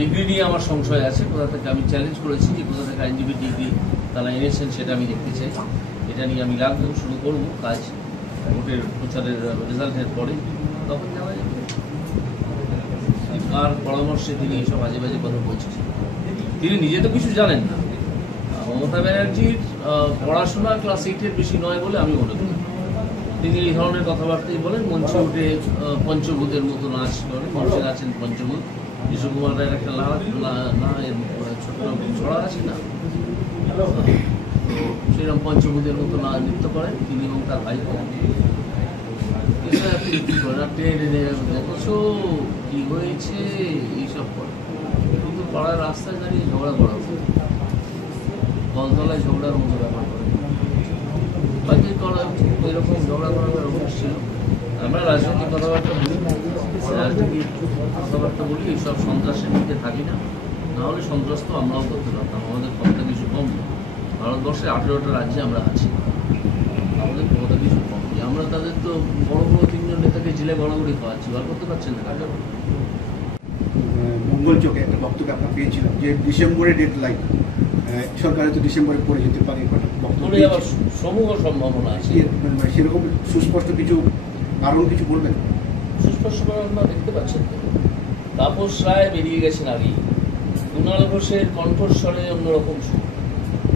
Degree নিয়ে আমার সংশয় আছে। কোথা থেকে আমি চ্যালেঞ্জ করেছি যে কোথা থেকে আইনজীবী ডিগ্রি তারা এনেছেন সেটা আমি দেখতে চাই। এটা নিয়ে আমি লাগবেও শুরু করব কাজ ভোটের প্রচারের রেজাল্টের পরে, তখন যাওয়া যাবে। আর পরামর্শে তিনি এসব বাজে বাজে কথা বলছেন। তিনি নিজে তো কিছু জানেন না। মমতা ব্যানার্জির পড়াশোনা ক্লাস 8-এর বেশি নয় বলে আমি মনে করি। তিনি এই ধরনের কথাবার্তাই বলেন, মঞ্চে উঠে পঞ্চভূতের মতো নাচ করেন। মঞ্চে নাচেন পঞ্চভূত। কিশোর কুমার রায়ের একটা ছোট্ট ছড়া আছে না, সেরকম পঞ্চভূতের মতো নৃত্য করেন তিনি এবং তার ভাই করেন। দেখছো কি হয়েছে এইসব করে, কিন্তু পাড়ার রাস্তায় দাঁড়িয়ে ঝগড়া করা, কলতলায় ঝগড়ার মতো ব্যাপার করে বাকি করা এরকম ঝগড়া করার অভ্যাস ছিল। আমরা রাজনৈতিক কথাবার্তা বলি, রাজনীতির কথাবার্তা বলি, এইসব সন্ত্রাসের দিকে থাকি না। নাহলে সন্ত্রাস তো আমরাও করতে পারতাম, আমাদের ক্ষমতা কিছু কম না। ভারতবর্ষে 18টা রাজ্যে আমরা আছি, আমাদের ক্ষমতা কিছু কম নেই। আমরা তাদের তো বড় বড় 3জন নেতাকে জেলে গড়াগড়ি খাওয়াচ্ছি, বার করতে পারছেন না কাজে। মঙ্গল চোখে একটা বক্তব্য আপনার পেয়েছিলাম যে ডিসেম্বরে ডেডলাইন, সরকার হয়তো ডিসেম্বরে পড়ে যেতে পারে, পড়ে যাওয়ার সমূহ সম্ভাবনা আছে। সেরকম সুস্পষ্ট কিছু কারণ কিছু বলবেন? সুস্পষ্ট কারণ দেখতে পাচ্ছেন তো, তাপস রায় বেরিয়ে গেছেন আগেই। কুণাল ঘোষের কণ্ঠস্বরে অন্যরকম সুর,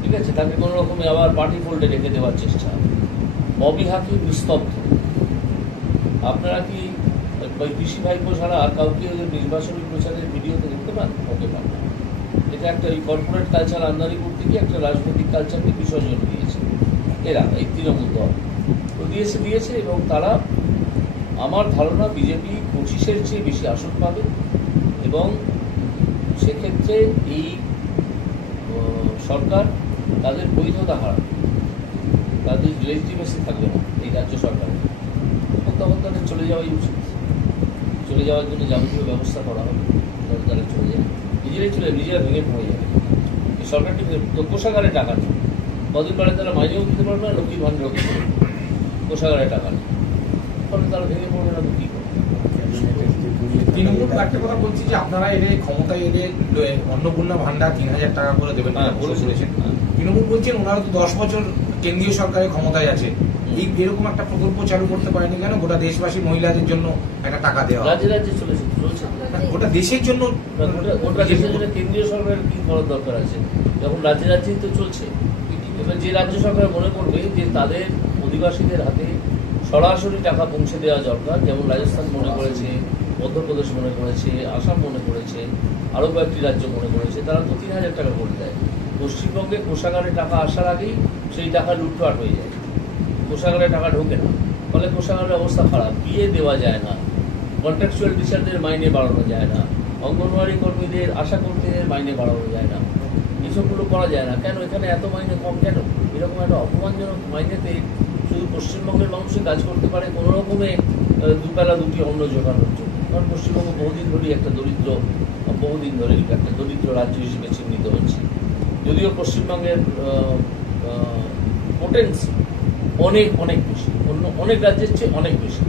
ঠিক আছে, তাকে কোনো রকমে আবার পার্টি ফোল্ডে রেখে দেওয়ার চেষ্টা। ববি হাকিম নিস্তব্ধ। আপনারা কি ওই কৃষি ভাইপো ছাড়া কাউকে নির্বাচনী প্রচারের ভিডিওতে দেখতে পান? ওকে পান না। এটা একটা ওই কর্পোরেট কালচার আমদানি করতে গিয়ে একটা রাজনৈতিক কালচারকে বিসর্জন দিয়েছে এরা, এই তৃণমূল দল তো দিয়েছে এবং তারা, আমার ধারণা বিজেপি 25-এর চেয়ে বেশি আসন পাবে এবং সেক্ষেত্রে এই সরকার তাদের বৈধতা হারাবে, তাদের লেজিটিমেসি থাকবে না এই রাজ্য সরকারের। এবং তখন তাদের চলে যাওয়াই উচিত। চলে যাওয়ার জন্য যাবতীয় ব্যবস্থা করা হবে, তাহলে তারা চলে যাবে, নিজেরা ভেঙে পড়ে যাবে। এই সরকারটি কোষাগারে টাকা নেই, কদিন পরে তারা মাইনেও দিতে পারবে না, লক্ষ্মীর ভাণ্ডারও দিতে পারবে, কোষাগারে টাকা নেই, ফলে তারা ভেঙে পড়বে না। তো কী করবে? তৃণমূল একটা কথা বলছি যে আপনারা এদের ক্ষমতায় এদের অন্নপূর্ণা ভান্ডার 3000 টাকা করে দেবেন বলেছেন। তৃণমূল বলছেন ওনারা তো 10 বছর কেন্দ্রীয় সরকারের ক্ষমতায় আছে, এই এরকম একটা প্রকল্প চালু করতে পারেনি কেন? গোটা দেশবাসী মহিলাদের জন্য একটা টাকা দেওয়া, রাজ্যে রাজ্যে চলছে গোটা দেশের জন্য। গোটা দেশের জন্য কেন্দ্রীয় সরকারের কি করার দরকার আছে? যখন রাজ্যে রাজ্যেই তো চলছে। এবার যে রাজ্য সরকার মনে করবে যে তাদের অধিবাসীদের হাতে সরাসরি টাকা পৌঁছে দেওয়া দরকার, যেমন রাজস্থান মনে করেছে, মধ্যপ্রদেশ মনে করেছে, আসাম মনে করেছে, আরও কয়েকটি রাজ্য মনে করেছে, তারা তো 3000 টাকা করে দেয়। পশ্চিমবঙ্গে কোষাগারে টাকা আসার আগেই সেই টাকা লুটপাট হয়ে যায়, কোষাগারে টাকা ঢোকে না, ফলে কোষাগারের অবস্থা খারাপ। বিয়ে দেওয়া যায় না, কন্ট্রাকচুয়াল টিচারদের মাইনে বাড়ানো যায় না, অঙ্গনওয়াড়ি কর্মীদের, আশা কর্মীদের মাইনে বাড়ানো যায় না, এসবগুলো করা যায় না। কেন এখানে এত মাইনে কম কেন? এরকম একটা অপমানজনক মাইনেতে শুধু পশ্চিমবঙ্গের মানুষই কাজ করতে পারে কোনো রকমে দুবেলা দুটি অন্ন জোগানোর জন্য। কারণ পশ্চিমবঙ্গ বহুদিন ধরেই একটা দরিদ্র রাজ্য হিসেবে চিহ্নিত হচ্ছে। যদিও পশ্চিমবঙ্গের পোটেন্সি অনেক বেশি, অন্য অনেক রাজ্যের চেয়ে অনেক বেশি।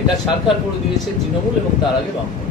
এটা সরকার করে দিয়েছে তৃণমূল এবং তার আগে বামপন্থী।